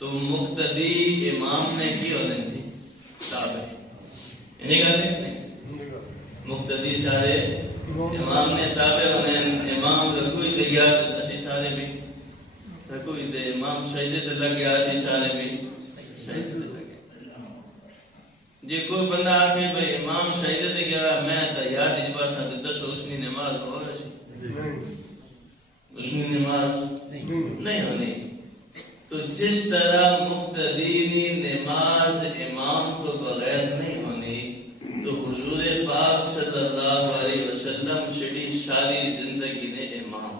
تو مقتدی امام نے کی ہونے دی تابع نہیں کرنے مقتدی سارے امام نے تابع ہونے امام رکوعی تے گیا اسی سارے بھی رکوعی تے امام سجدے تے لگ گیا اسی سارے بھی سجدے تے لگ گیا جے کوئی بندہ آکھے بھئی امام سجدے تے گیا میں تیار دی پاسا تے دسو اس کی نماز ہو ویسی اس کی نماز نہیں ہونی تو جس طرح مقتدی کی نماز امام تو بغیر نہیں ہونی تو حضور پاک صلی اللہ علیہ وسلم شری ساری زندگی نے امام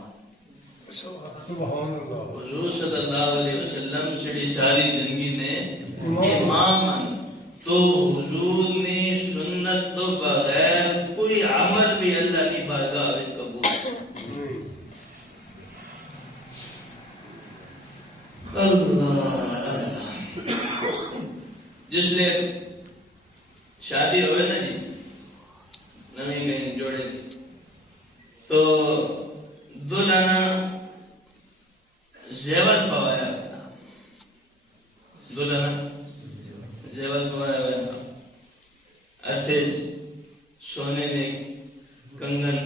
حضور صلی اللہ علیہ وسلم شری ساری زندگی نے امام تو حضور نے سنت تو بغیر کوئی عمل بھی اللہ کی بارگاہ میں قبول اللہ جس نے شادی ہوئے نا جی نمی کہیں جوڑے دی تو دلہنا زیور پوایا ہوا تھا دلہنا زیور پوایا ہوا تھا اتھے سونے نے کنگن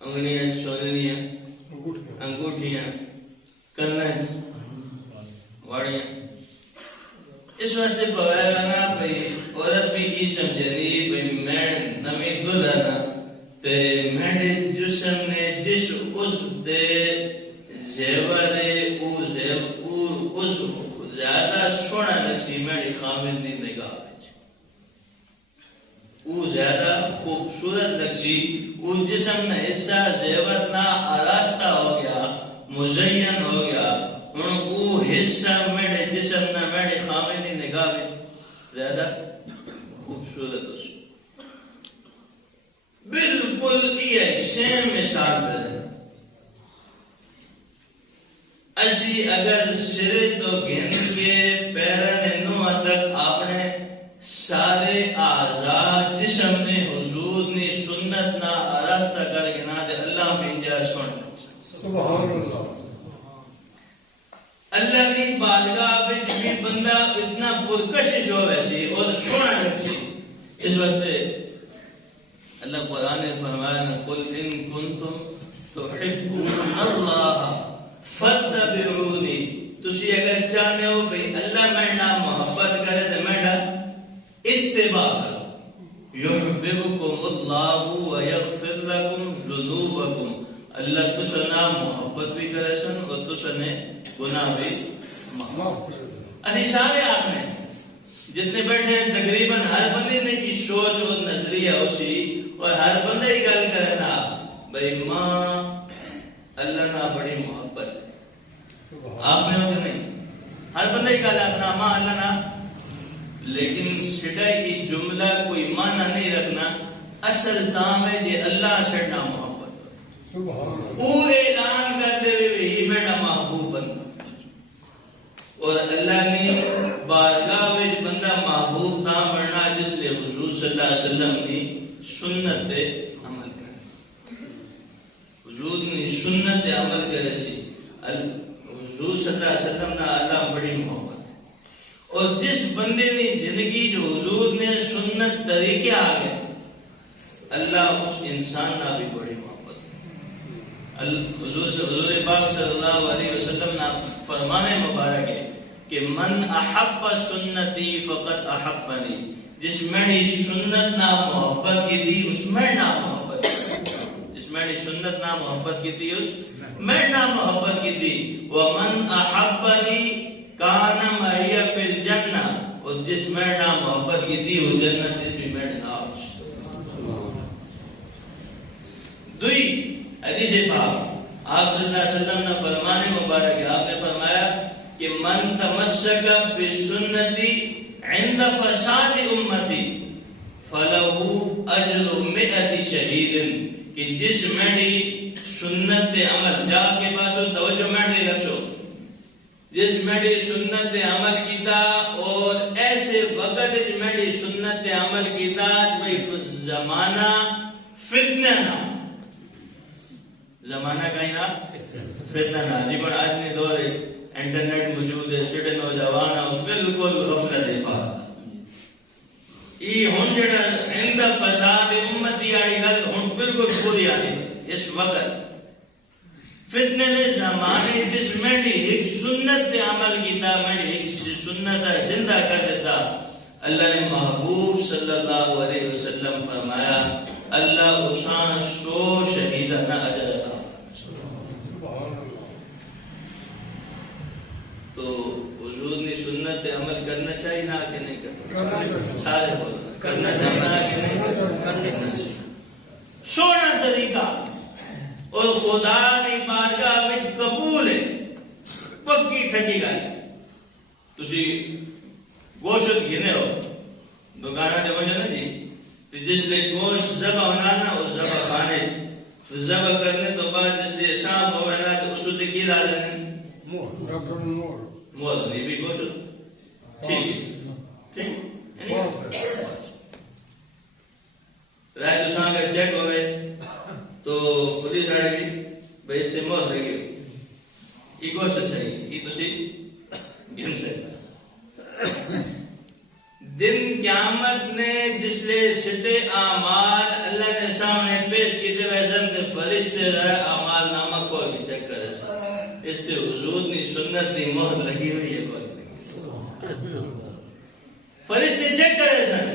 انگلیاں سونے دیا انگوٹھیاں کرنا واڑیاں اس واسطے پوایا گانا بھئی عورت بھی کی سمجھے دی بھئی میں نمی دلہنا تے میرے جسم نے جس اس دے زیورے اس زیادہ سونا لگسی میری خامن دی نگاہ وہ زیادہ خوبصورت لگسی وہ جسم نے حصہ زیور نہ آراستہ ہو گیا مزین ہو گیا وہ حصہ میرے جسم نہ میرے خامن دی نگاہ میں زیادہ خوبصورت ہو سی بالکل یہ سیم مثال ہے اسی اگر سرے تو گھن کے پیرن نو تک اپنے سارے اعضاء جسم نے حضور نے سنت نہ آراستہ کر کے نہ دے اللہ بھیجا سن سبحان اللہ اللہ کی بارگاہ وچ بھی بندہ اتنا پرکشش ہو ویسی اور سونا رکھسی اس واسطے اللہ قرآن نے فرمایا نا قل ان کنتم تحبون اللہ فاتبعونی تسی اگر چاہتے ہو کہ اللہ میرا محبت کرے تو میرا اتباع کرو یحببکم اللہ ویغفر لکم ذنوبکم اللہ تسنا محبت بھی کرے سن اور تسنے گناہ بھی معاف اسی سارے آپ میں جتنے بیٹھے ہیں تقریباً ہر بندے نے کی سوچ اور نظریہ اسی اور ہر بندے ہی گل کرنا بھئی ماں اللہ نہ بڑی محبت ہے آپ میں ہو کہ نہیں ہر بندے ہی گل اپنا ماں اللہ نہ لیکن سٹائی کی جملہ کوئی معنی نہیں رکھنا اصل دام ہے جی اللہ چھڑنا محبت وہ اعلان کرتے ہوئے ہی میرا محبوب بندہ اور اللہ نے بارگاہ میں بندہ محبوب تھا بڑھنا جس لئے حضور صلی اللہ علیہ وسلم نے سنت پہ عمل کرے حضور نے سنت پہ عمل کرے سی حضور صلی اللہ علیہ وسلم نے اللہ بڑی محبت ہے اور جس بندے نے زندگی جو حضور نے سنت طریقے آگے اللہ اس انسان نہ بھی بڑی محبت حضور پاک صلی اللہ علیہ وسلم نے فرمانے مبارک ہے کہ من احب سنتی فقط احبنی جس میری سنت نہ محبت کی تھی اس میں نہ محبت جس میری سنت نہ محبت کی تھی اس میں نہ محبت کی تھی ومن احبنی کان معی فی الجنہ اور جس میں نہ محبت کی تھی وہ جنت بھی میں نہ دوئی حدیث پاک آپ صلی اللہ علیہ وسلم نے فرمانے مبارک ہے آپ نے فرمایا کہ من تمسک بسنتی عند فساد امتی فلہو اجر 100 شہید کہ جس میری سنت پہ عمل جا کے پاسو توجہ میری رکھو جس میری سنت پہ عمل کیتا اور ایسے وقت میری سنت پہ عمل کیتا زمانہ فتنہ نہ زمانہ کہیں نہ فتنہ نہ جی پر آج نے دور انٹرنیٹ موجود سنت تے عمل کیتا میری سنت زندہ کر دیتا. اللہ نے محبوب صلی اللہ علیہ وسلم فرمایا اللہ اسان 100 شہیدانہ اجر عطا. تو حضور نے سنت تے عمل کرنا چاہیے نہ کہ نہیں کرنا؟ سارے بولنا کرنا چاہنا کہ نہیں کرنا چاہیے. سونا طریقہ اور خدا نے بارگاہ وچ قبول ہے. پکی ٹھگی گل تسی گوشت گھنے ہو دکانہ دے وجہ نا جی جس لئے گوشت ذبح ہونا نا اس ذبح کھانے ذبح کرنے تو بعد جس لئے صاف ہوئے نا تو اس ہوتے کی لا جانے مور نہیں بھی گوشت ٹھیک ہے رائے تو ساں اگر چیک ہوئے تو پولیس آڑے گی بھئی اس سے مور لگے یہ گوشت چاہیے یہ تو سی گھن سے دن قیامت نے جس لئے سٹے اعمال اللہ نے سامنے پیش کیتے ویزن تے فرشتے رہے اعمال نامہ کھول کے چیک کرے اس تے حضور نے سنت دی مہر لگی ہوئی ہے کوئی فرشتے چیک کرے سن.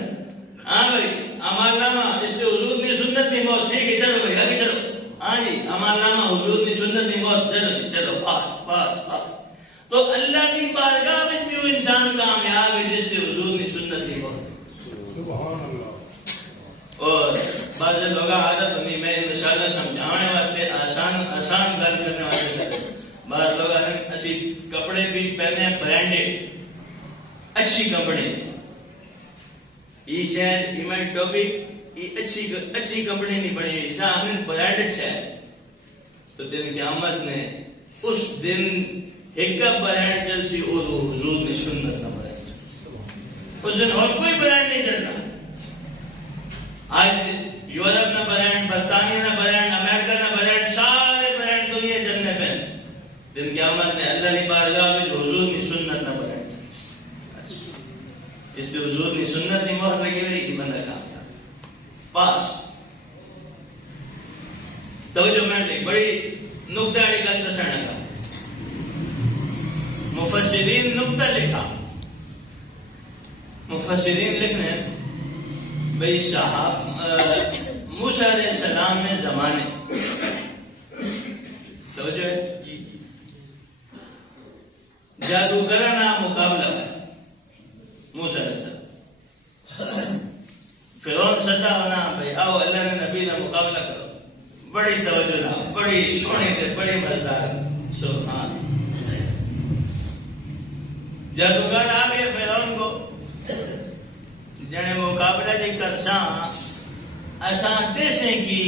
ہاں بھائی اعمال نامہ اس تے حضور نے سنت دی مہر ٹھیک ہے چلو بھائی آگے چلو. ہاں جی اعمال نامہ حضور دی سنت دی مہر چلو چلو پاس پاس پاس. تو اللہ کی بارگاہ میں بھی وہ انسان کامیاب ہے جس نے حضور کی سنت کی بہت. سبحان اللہ. اور بعض لوگ عادت ہوئی میں انشاءاللہ سمجھانے واسطے آسان گل کرنے واسطے بعض لوگ اسی کپڑے بھی پہنے برانڈڈ اچھی کپڑے یہ شاید ایمن ٹاپک یہ اچھی کپڑے نہیں بنی ہوئی ہمیں برانڈڈ شاید. تو دن قیامت میں اس دن ایک برانڈ چل سی اور حضور کی سنت نہ برانڈ اس دن اور کوئی برانڈ نہیں چلنا. آج یورپ نہ برانڈ برطانیہ نہ برانڈ امریکہ نہ برانڈ سارے برانڈ دنیا چلنے پہ دن قیامت میں اللہ کی بارگاہ میں حضور کی سنت نہ برانڈ اس پہ حضور کی سنت کی مہر لگی ہوئی کہ بندہ کامیاب پاس. توجہ میں بڑی نقطہ والی گل دسنا کا مفسرین نقطہ لکھا. مفسرین لکھنے بھئی موسیٰ علیہ السلام میں زمانے توجہ ہے جادوگرانہ مقابلہ ہے. موسیٰ علیہ السلام فرعون سدا ہونا بھئی آؤ اللہ نے نبی نے مقابلہ کرو. بڑی توجہ نہ بڑی سونی تھے بڑی مزدار سبحان جادوگر آ گئے فرعون کو جنے مقابلہ جی کرساں اساں دیسیں کی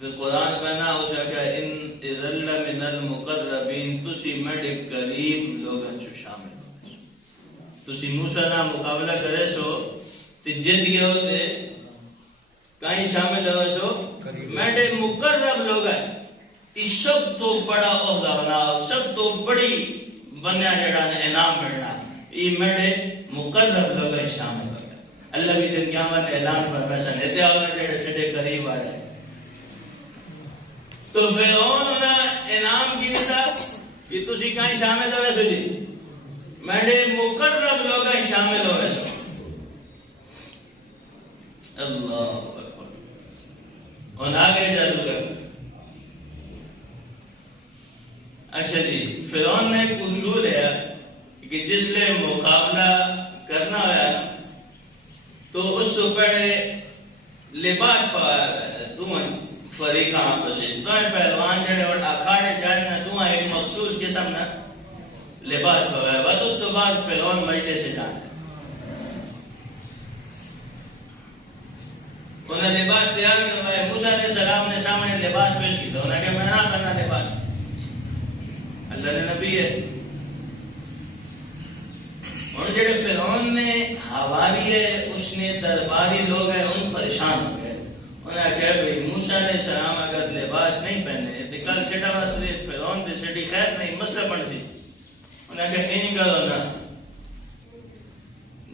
تو قرآن پہنا ہو سکا ان اذل من المقربین تسی میڈے قریب لوگاں چو شامل ہو تسی موسیٰ نہ مقابلہ کرے سو تے جد گئے ہوتے کہیں شامل ہو سو میڈے مقرب لوگ ہیں. اس سب تو بڑا عہدہ بناؤ سب تو بڑی بنیا جڑا نے انعام ملنا یہ میرے مقرب لوگ شامل ہو گئے. اللہ بھی دن قیامت اعلان فرمایا سن اتیا ہونا جڑے سٹے قریب آ جائے. تو فرعون نے انعام کیتا کہ تسی کہیں شامل ہوئے سو جی میرے مقرب لوگ شامل ہوئے سو. اللہ اکبر. اور آگے جادوگر اچھا جی فرعون نے ایک اصول ہے کہ جس لئے مقابلہ کرنا ہوا تو اس تو پہلے لباس پایا دوئیں فریقہ آپس دوئیں پہلوان جڑے اور اکھاڑے جائے نا دوئیں ایک مخصوص قسم نا لباس پایا بعد اس تو بعد فرعون مجلے سے جانا انہیں لباس تیار کروایا. موسیٰ علیہ السلام نے سامنے لباس پیش کی تو انہیں کہا میں نہ کرنا لباس اللہ نے نبی ہے. اور جڑے فرعون نے حوالی ہے اس نے درباری لوگ ہیں ان پریشان ہو گئے. انہیں کہا بھئی موسیٰ علیہ السلام اگر لباس نہیں پہنے تو کل سٹا واسطے فرعون تے سٹی خیر نہیں مسئلہ بن سی. انہیں کہا نہیں کرو نا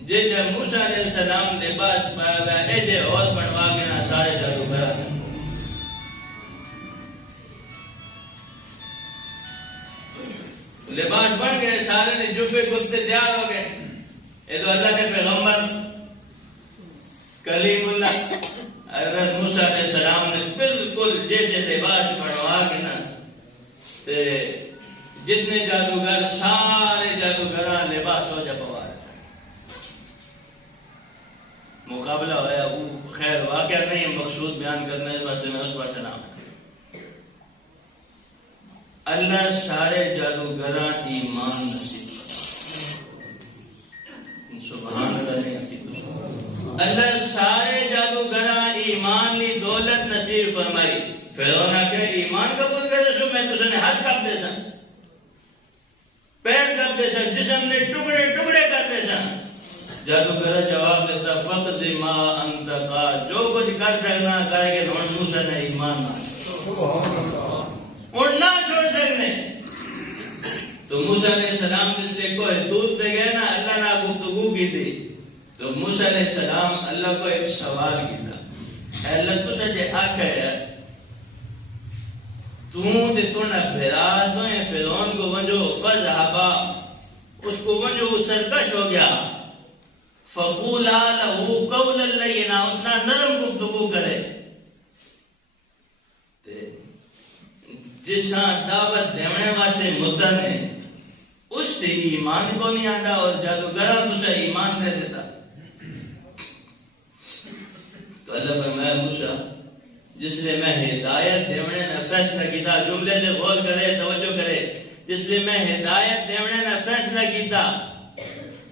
جب موسیٰ علیہ السلام لباس پایا گیا اے جے اور بنوا کے نا سارے جادوگر لباس بن گئے، سارے نے جبے کتے تیار ہو گئے. یہ تو اللہ نے پیغمبر کلیم اللہ حضرت موسیٰ علیہ السلام نے بالکل جیسے لباس بنوا کے نا تے جتنے جادوگر سارے جادوگراں لباس ہو جا پوا مقابلہ ہوا. وہ خیر واقعہ نہیں ہے، مقصود بیان کرنا اس واسطے میں اس واسطے نام اللہ سارے جادوگراں ایمان نصیب سبحان اللہ. اللہ سارے جادوگراں ایمان لی دولت نصیب فرمائی. فرعون کہ ایمان قبول کرے سو میں تسنے ہاتھ کب دے سا، پیر کب دے سا، جسم نے ٹکڑے ٹکڑے کر دے سا. جادوگر جواب دیتا فقض ما انت قال، جو کچھ کر سکنا کرے کہ ہن موسیٰ نے ایمان نہ اور نہ چھوڑ سکنے. تو موسیٰ علیہ السلام جس لئے کوئی دودھ دے گئے نا اللہ نے گفتگو کی تھی. تو موسیٰ علیہ السلام اللہ کو ایک سوال کیتا، اے اللہ تسا جے آکھے توں تے تونا بھرا دوئے فرعون کو ونجو فذهبا، اس کو ونجو سرکش ہو گیا، فقولا لہو قولا لینا، اس نے نرم گفتگو کرے. جس ہاں دعوت دیونے واسطے مدن ہے اس تے ایمان کو نہیں آتا اور جادوگرہ تسا ایمان دے دیتا. تو اللہ فرمایا موسیٰ جس لئے میں ہدایت دیونے نے فیصلہ کیتا، جملے سے غور کرے توجہ کرے، جس لئے میں ہدایت دیونے نے فیصلہ کیتا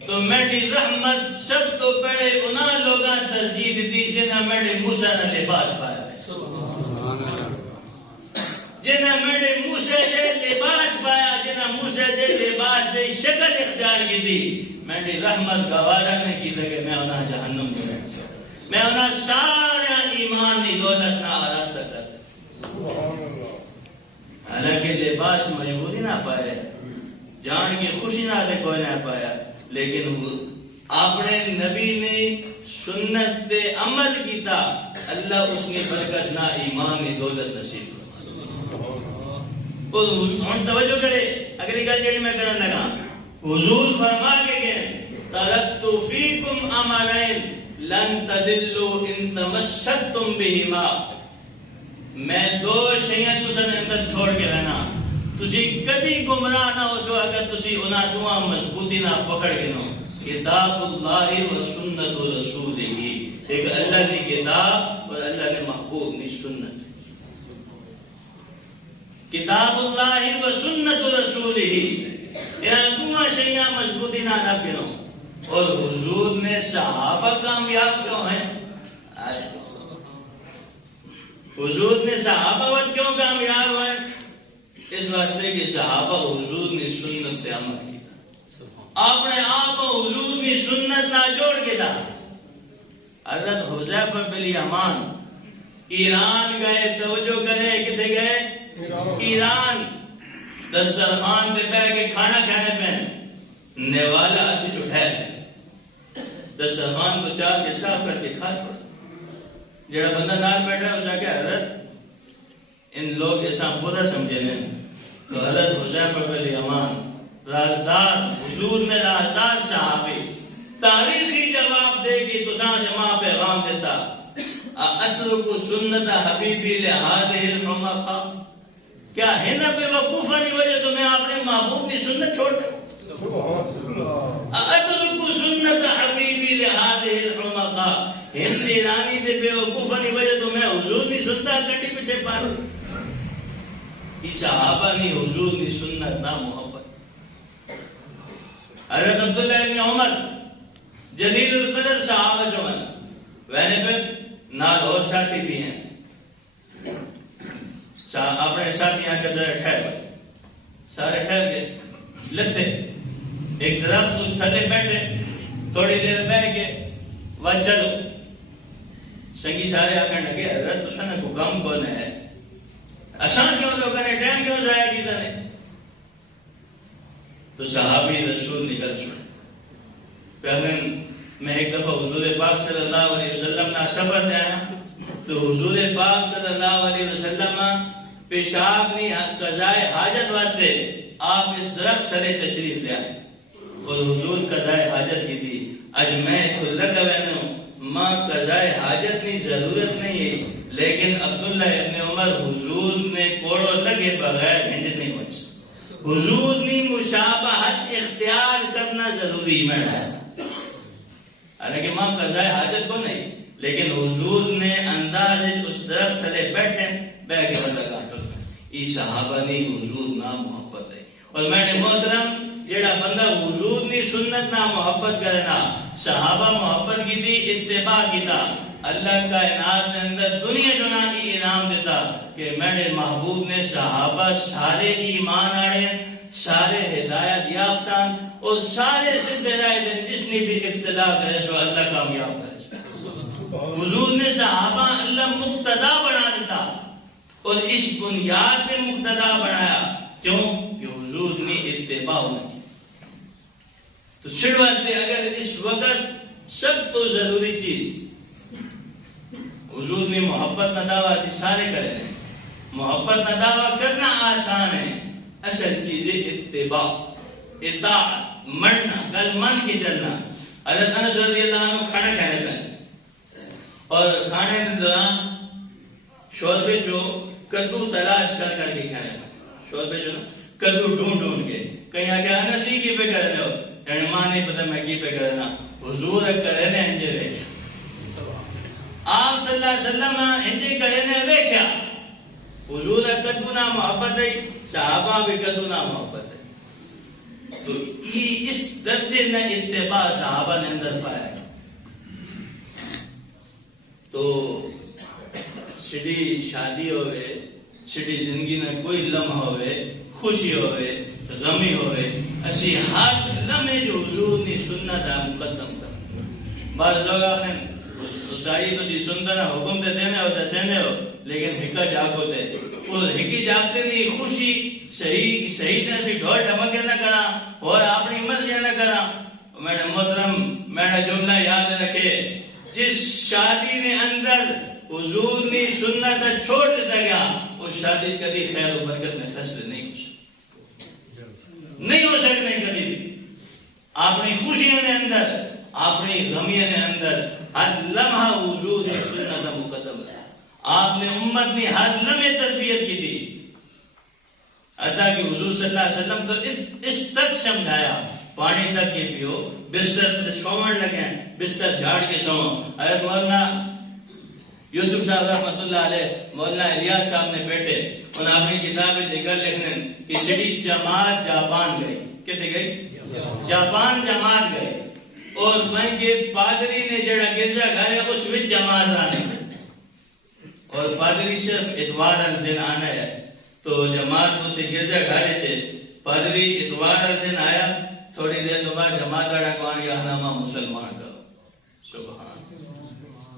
تو میری رحمت سب تو پہلے انہاں لوگاں ترجیح دیتی جنہاں میرے موسیٰ نے لباس پایا، جنہاں میرے موسیٰ نے لباس پایا، جنہاں موسیٰ نے لباس سے شکل اختیار کی تھی. میری رحمت گوارا نہیں کی کہ میں انہاں جہنم میں رہا، میں انہاں سارا ایمان کی دولت نہ آراستہ کر. حالانکہ لباس مجبوری نہ پائے، جان کی خوشی نہ دے کوئی نہ پایا، لیکن وہ اپنے نبی نے سنت دے عمل کیتا، اللہ اس کی برکت نہ ایمان کی دولت نصیب. ہن توجہ کرے اگلی گل جڑی میں کرن لگا. حضور فرما کے گئے ترکت فیکم امرین لن تدلوا ان تمسکتم بہما، میں دو شیاں تساں اندر چھوڑ کے رہنا، تسی کدی گمراہ نہ ہو سو اگر تسی انہاں دعا مضبوطی نہ پکڑ کے نو. کتاب اللہ و سنت رسولہ، ایک اللہ کی کتاب اور اللہ کے محبوب کی سنت. کتاب اللہ و سنت رسولہ، یہ دعا شیاں مضبوطی نہ پھرو. اور حضور نے صحابہ کامیاب کیوں ہیں؟ حضور نے صحابہ وقت کیوں کامیاب ہوئے؟ اس واسطے کہ صحابہ حضور نے سنت پہ عمل کیا، اپنے آپ حضور کی سنت نہ جوڑ کے دا. حضرت حذیفہ بن یمان ایران گئے، توجہ کرے کتے گئے؟ ایران. دسترخوان پہ بیٹھ کے کھانا کھانے پہ نیوالا ہاتھ اٹھائے، دسترخوان کو چار کے صاف کر کے کھا چھوڑا. جڑا بندہ نال بیٹھا ہے اسے کہ حضرت ان لوگ ایسا برا سمجھے نے. تو حضرت حذیفہ بن یمان رازدار، حضور نے رازدار صحابی تاریخی جواب دے گی تساں جماع پیغام دیتا اترک سنت حبیبی لہذہ الحمقہ، کیا ہے نا بے وقوفہ کی وجہ تو میں اپنے محبوب کی سنت چھوڑ دوں؟ اترک سنت حبیبی لہذہ الحمقہ، ہند ایرانی دے بے وقوفہ کی وجہ تو میں حضور کی سنت کٹی پیچھے پا رہا ہوں. صحابہ نے حضور کی سنت نہ محبت. حضرت عبداللہ ابن عمر جلیل القدر صحابہ جو ہیں وہنے پہ نال اور ساتھی بھی ہیں، اپنے ساتھی آ کے ٹھہر گئے، سارے ٹھہر گئے، لتھے ایک درخت اس تھلے بیٹھے، تھوڑی دیر بیٹھ کے وہ چلو. سنگی سارے آکر لگے حضرت تساں کو کم کون ہے، آسان کیوں تو کرے، ٹائم کیوں ضائع کیتا نے؟ تو صحابی رسول نکل چھوڑے. پہلے میں ایک دفعہ حضور پاک صلی اللہ علیہ وسلم نہ سفر دے آیا تو حضور پاک صلی اللہ علیہ وسلم پیشاب نہیں قضائے حاجت واسطے آپ اس درخت تھلے تشریف لے آئے اور حضور قضائے حاجت کی تھی. اج میں اس کو لگا وینا ماں قضائے حاجت نہیں ضرورت نہیں ہے، لیکن عبداللہ ابن عمر حضور نے کوڑوں لگے بغیر ہنج نہیں بچ. حضور نے مشابہت اختیار کرنا ضروری میں حالانکہ ماں قضائے حاجت کو نہیں، لیکن حضور نے انداز اس درخت تھلے بیٹھے بہ کے بندہ کاٹو ای صحابہ نے حضور نہ محبت ہے. اور میں نے محترم جڑا بندہ حضور نے سنت نہ محبت کرنا، صحابہ محبت کی تھی، اتباع کی تھا، اللہ کائنات کے اندر دنیا جنا ای انعام دیتا کہ میں نے محبوب نے صحابہ سارے ایمان آڑے، سارے ہدایت یافتان اور سارے سدھے رائے جس نے بھی ابتدا کرے سو اللہ کامیاب کرے. حضور نے صحابہ اللہ مقتدا بنا دیتا اور اس بنیاد میں مقتدا بنایا. کیوں کہ حضور نے اتباع نہیں. تو سر واسطے اگر اس وقت سب تو ضروری چیز حضور نے محبت نہ دعویٰ سے سارے کرے ہیں، محبت نہ دعویٰ کرنا آسان ہے، اصل چیز اتباع، اطاعت، مننا، کل من کے چلنا. حضرت انس رضی اللہ عنہ کھانا کھانے پہ اور کھانے کے دوران شوربے جو کدو تلاش کر کر کے کھانے پہ، شوربے جو کدو ڈھونڈ ڈھونڈ کے کہیں آ کے انس ہی کی پہ کر رہے ہو، یعنی ماں نہیں پتہ میں کی پہ کرنا، حضور کرنے ہنجے رہے. آپ صلی اللہ علیہ وسلم ہنجے کرنے وے کیا حضور کدو نہ محبت ہے، صحابہ بھی کدو نہ محبت ہے. تو اس درجے نے اتباع صحابہ نے اندر پایا. تو سیدھی شادی ہوئے، سیدھی زندگی میں کوئی لمحہ ہوئے، خوشی ہوئے، غمی ہوئے، اسی ہر لمحے جو حضور نے سنت ہے مقدم کر. بعض لوگ آپ نے ساری تسی سنتا نا حکم تے دینے ہو دسینے ہو، لیکن ہکا جاگو تے وہ ہکی جاگتے نہیں خوشی صحیح نے سی ڈھول ڈھمکے نہ کرا اور اپنی مرضی نہ کرا. میں نے محترم میں نے جملہ یاد رکھے، جس شادی نے اندر حضور نے سنت چھوڑ دیتا گیا اس شادی کبھی خیر و برکت میں فیصلے نہیں ہو سکتے کبھی بھی. اپنی خوشیوں کے اندر، اپنی غمیوں کے اندر ہر لمحہ حضور نے سنت مقدم ہے. آپ نے امت نے ہر لمحے تربیت کی تھی، حتیٰ کہ حضور صلی اللہ علیہ وسلم تو اس تک سمجھایا پانی تک کے پیو، بستر سوڑ لگے، بستر جھاڑ کے سو. حضرت مولانا یوسف صاحب رحمۃ اللہ علیہ، مولانا الیاس صاحب نے بیٹھے اور اپنی کتاب ذکر لکھنے کہ سیدھی جماعت جاپان گئی. کتنے گئی؟ جاپان جماعت گئی اور وہیں کے پادری نے جڑا گرجا گھر ہے اس میں جماعت آنے اور پادری صرف اتوار دن آنا ہے. تو جماعت تو سے گرجا گھر ہے پادری اتوار دن آیا، تھوڑی دیر تو بعد جماعت آڑا کو آنے آنا ماں مسلمان کرو. سبحان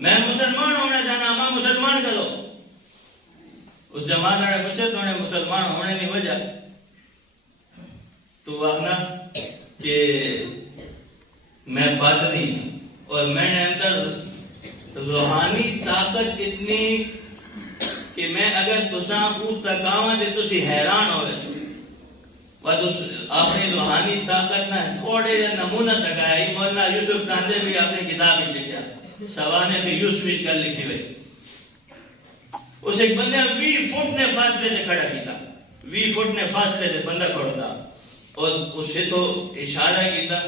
میں مسلمان ہونا چاہنا، ماں مسلمان کرو. اس جماعت آڑا پوچھے تو انہیں مسلمان ہونے نہیں وجہ تو آنا کہ میں پادری ہوں اور میں نے اندر روحانی طاقت اتنی کہ میں اگر تساں او تکاواں تے تسی حیران ہو رہے بس اپنی روحانی طاقت نہ تھوڑے نمونہ تکایا. مولانا یوسف کاندے بھی اپنی کتاب میں لکھا سوانے فی یوسف کر لکھی ہوئی. اس ایک بندے 20 فٹ نے فاصلے سے کھڑا کیتا، 20 فٹ نے فاصلے سے بندہ کھڑتا اور اسے تو اشارہ کیتا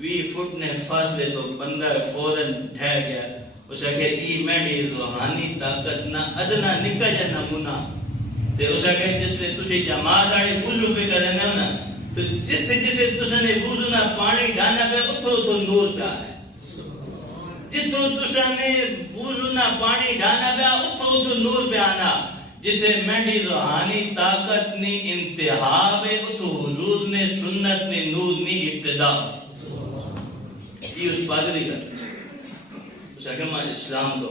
20 فٹ نے فاصلے تو بندہ فوراً ڈھہ گیا. اسے کہ ای میری روحانی طاقت نہ ادنا نکا جا نمونہ تے اسے کہ جس لئے تسی جماعت آڑے وضو پہ کرنے نا تو جتے جتے تسا نے وضو نہ پانی ڈانا پہ اتھو تو نور پہ آنے، جتو تسا نے وضو نہ پانی ڈانا پہ اتھو تو نور پہ آنا. جتے میری روحانی طاقت نی انتہا پہ اتھو حضور نے سنت نے نور نی ابتدا. یہ اس پادری کا اسے کہ ماں اسلام دو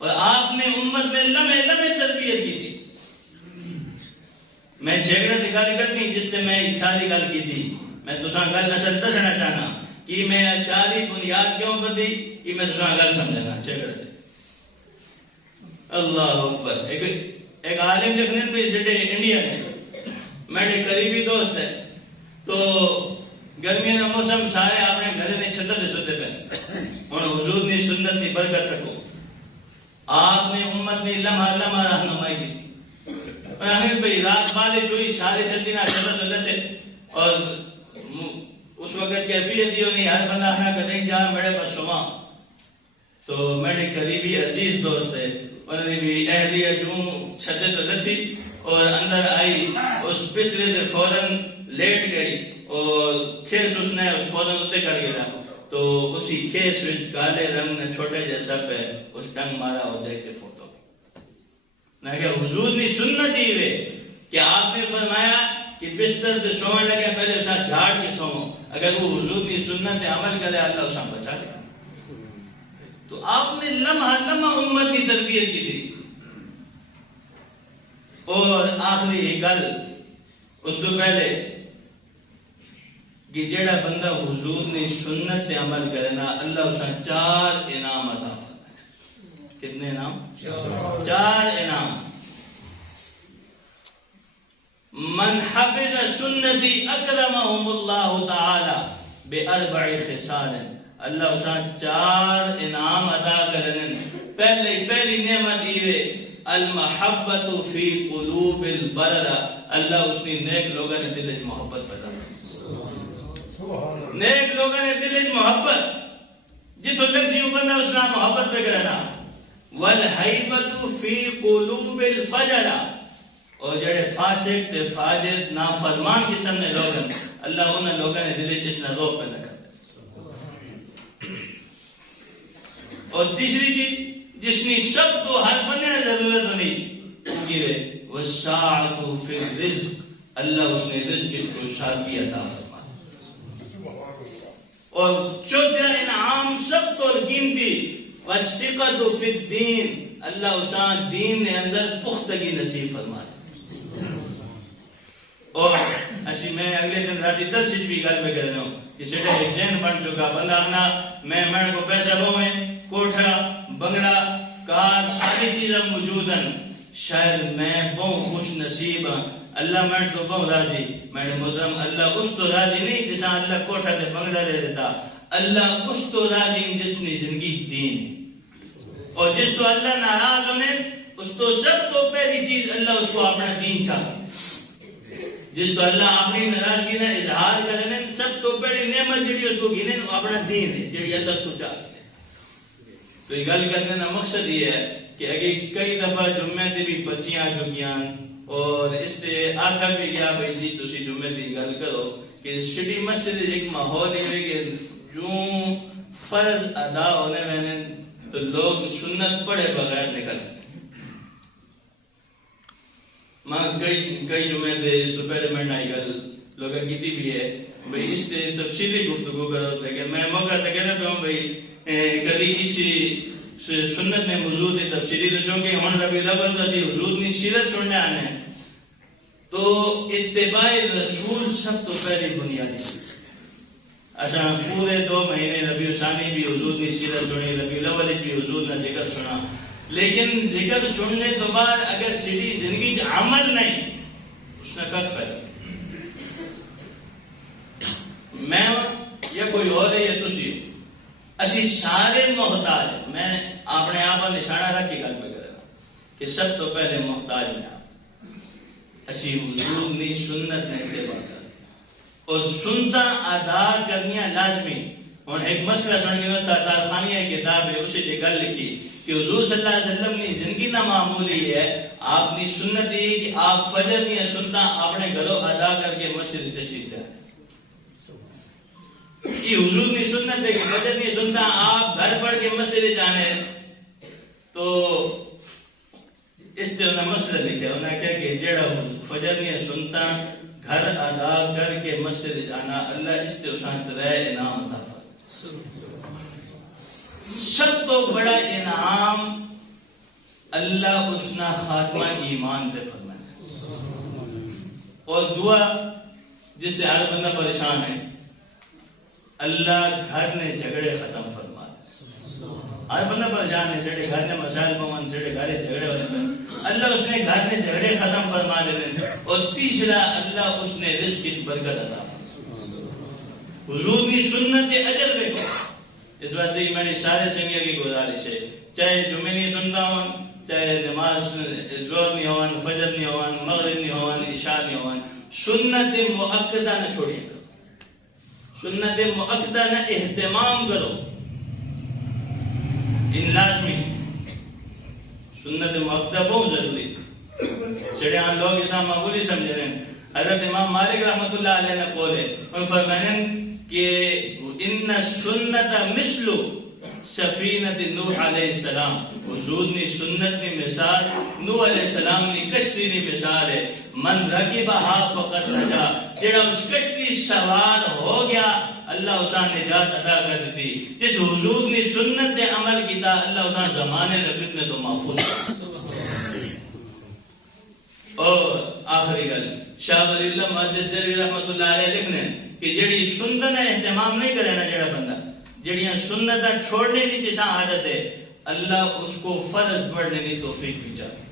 اور آپ نے امت میں لمحے لمحے تربیت کی تھی. میں جھگڑا کی گل کرنی جس نے میں اشاری گل کی تھی، میں تساں گل اصل دسنا چاہنا کہ میں اشاری بنیاد کیوں بدی کہ میں تساں گل سمجھنا جھگڑا دے. اللہ اکبر. ایک عالم لکھنے پہ سٹے انڈیا نے میرے قریبی دوست ہے تو گرمی کا موسم سارے اپنے گھر نے چھت دے سوتے پہ ہوں حضور نے سنت کی برکت رکھو آپ نے امت نے لمحہ لمحہ رہنمائی کی اور امیر بھائی رات بارش ہوئی سارے جلدی نہ چھت لتے اور اس وقت کیفیت یہ نہیں ہر بندہ نہ کہیں جا میرے پاس سما تو میرے قریبی عزیز دوست ہے انہوں نے بھی اہلیہ جو چھتے تو لتھی اور اندر آئی اس بسترے سے فوراً لیٹ گئی اور کھیس اس نے اس فوراً اتنے کر گیا تو اسی کھیس وچ کالے رنگ نے چھوٹے جیسا پہ اس ڈنگ مارا ہو جائے کے فوٹو نہ کہ حضور نے سنت ہی ہوئے کہ آپ نے فرمایا کہ بستر سے سونے لگے پہلے اسا جھاڑ کے سوؤ اگر وہ حضور کی سنت عمل کرے اللہ اسا بچا لے تو آپ نے لمحہ لمحہ امت کی تربیت کی تھی اور آخری گل اس کو پہلے کہ جیڑا بندہ حضور نے سنت عمل کرے نا اللہ اسا 4 انعام عطا فرمائے کتنے انعام 4 انعام من حفظ سنتی اکرمہم اللہ تعالی باربع خصال اللہ اسا 4 انعام عطا کرن پہلی نعمت یہ المحبت فی قلوب البررہ اللہ اس نے نیک لوگوں نے دل میں محبت پیدا نیک لوگوں نے دل میں محبت جتو لفظی بندہ اس نے محبت پہ کرنا والحیبت فی قلوب الفجرہ اور جڑے فاسق تے فاجر نافرمان قسم نے لوگ اللہ انہاں لوگوں نے دل جس نے روب پیدا کر اور تیسری چیز جس نے سب تو ہر بندے نے ضرورت نہیں کہ وہ ساعت فی الرزق اللہ اس نے رزق کو شادی عطا فرمائی اور چوتھا انعام سب تو قیمتی والثقۃ فی الدین اللہ اساں دین کے اندر پختگی نصیب فرمائے اور اسی میں اگلے دن راتی درس بھی گل پہ کرنا ہوں کہ سیٹا ایک ذہن بن چکا بندہ آنا میں کو پیسہ بوئے کوٹھا بنگلہ کار ساری چیزیں موجود ہیں شاید میں بہت خوش نصیب ہوں اللہ میں تو بہت راضی میں مزرم اللہ اس تو راضی نہیں جسا اللہ کوٹھا تے بنگلہ دے دیتا اللہ اس تو راضی جس نے زندگی دین اور جس تو اللہ ناراض ہونے اس تو سب تو پہلی چیز اللہ اس کو اپنا دین چاہتا جس تو اللہ اپنی ناراضگی کا اظہار کرنے سب تو بڑی نعمت جڑی اس کو گھنے اپنا دین ہے جڑی اللہ اس کو چاہتا ہے تو یہ گل کرنے کا مقصد یہ ہے کہ اگر کئی دفعہ جمعے تے بھی بچیاں آ چکی اور اس سے آخر بھی گیا بھائی جی تسی جمعے کی گل کرو کہ سٹی مسجد ایک ماحول ہے کہ جو فرض ادا ہونے میں تو لوگ سنت پڑھے بغیر نکل ماں کئی جمعے تھے اس تو پہلے میں نائی گل لوگ کیتی بھی ہے بھائی اس سے تفصیلی گفتگو کرو لیکن میں موقع تک کہنا پہ ہوں بھائی کدی اسی سنت میں موجود ہے تفصیلی تو چونکہ ہم ربی الاول سے حضور نے سیرت سننے آنے ہیں تو اتباع رسول سب تو پہلی بنیادی اچھا پورے 2 مہینے ربیع ثانی بھی حضور نے سیرت سنی ربیع الاول بھی حضور نے ذکر سنا لیکن ذکر سننے تو بعد اگر سیدھی زندگی عمل نہیں اس نے کب فائدہ میں یا کوئی اور ہے یا تسی اسی سارے محتاج میں اپنے آپ کا نشانہ رکھ کے گل پہ کرنا کہ سب تو پہلے محتاج میں آپ اسی حضور نے سنت نے اتباع کر اور سنتا ادا کرنی لازمی اور ایک مسئلہ سنگی تارخانی ہے کتاب ہے اسے یہ گل لکھی کہ حضور صلی اللہ علیہ وسلم کی زندگی نہ معمولی ہے آپ کی سنت یہ کہ آپ فجر دیا سنتا اپنے گھروں ادا کر کے مسجد تشریف لے یہ حضور کی سنت ہے کہ فجر دیا سنتا آپ گھر پڑھ کے مسجد جانے تو اس طرح مسئلہ لکھا انہوں نے کہا کہ جڑا فجر دیا سنتا گھر ادا کر کے مسجد جانا اللہ اس سے اسان ترے انعام عطا فرمائے سب تو بڑا انعام اللہ اسنا خاتمہ ایمان دے فرمائے اور دعا جس سے ہر بندہ پریشان ہے اللہ گھر نے جھگڑے ختم فرما ہر بندہ پریشان ہے، سڑے گھر میں مسائل پون، سڑے گھر جھگڑے ہونے پر اللہ اس نے گھر میں جھگڑے ختم فرما دینے، اور تیسرا اللہ اس نے رزق کی برکت عطا فرما۔ حضور کی سنت اجر دیکھو، اس واسطے میں سارے سنگیوں کی گزارش ہے، چاہے جمعے نہیں سنتا ہوں، چاہے نماز زور نہیں ہون، فجر نہیں ہون، مغرب نہیں ہون، عشاء نہیں ہون، سنت مؤکدہ نہ چھوڑیے گا، سنت مؤکدہ نہ اہتمام کرو، ان لازمی سنت مؤکدہ بہت ضروری ہے۔ سڑیاں لوگ اسا معمولی سمجھ رہے ہیں۔ حضرت امام مالک رحمۃ اللہ علیہ نے قول ہے، انہوں نے فرمایا کہ ان سنت مثل سفینت نوح علیہ السلام، حضور نے سنت کی مثال نوح علیہ السلام کی کشتی کی مثال ہے، من رکبہا فقط نجا، جڑا اس کشتی سوار ہو گیا اللہ اسا نجات عطا کر دی، جس حضور نے سنت دے عمل کیتا اللہ اسا زمانے دے فتنے تو محفوظ۔ اور آخری گل شاہ ولی اللہ محدث دہلوی رحمۃ اللہ علیہ لکھنے کہ جڑی سنت کا اہتمام نہیں کرے نا جڑا بندہ، جڑیاں سنتاں چھوڑنے کی جیسا عادت ہے، اللہ اس کو فرض پڑھنے کی توفیق بھی چاہتا ہے۔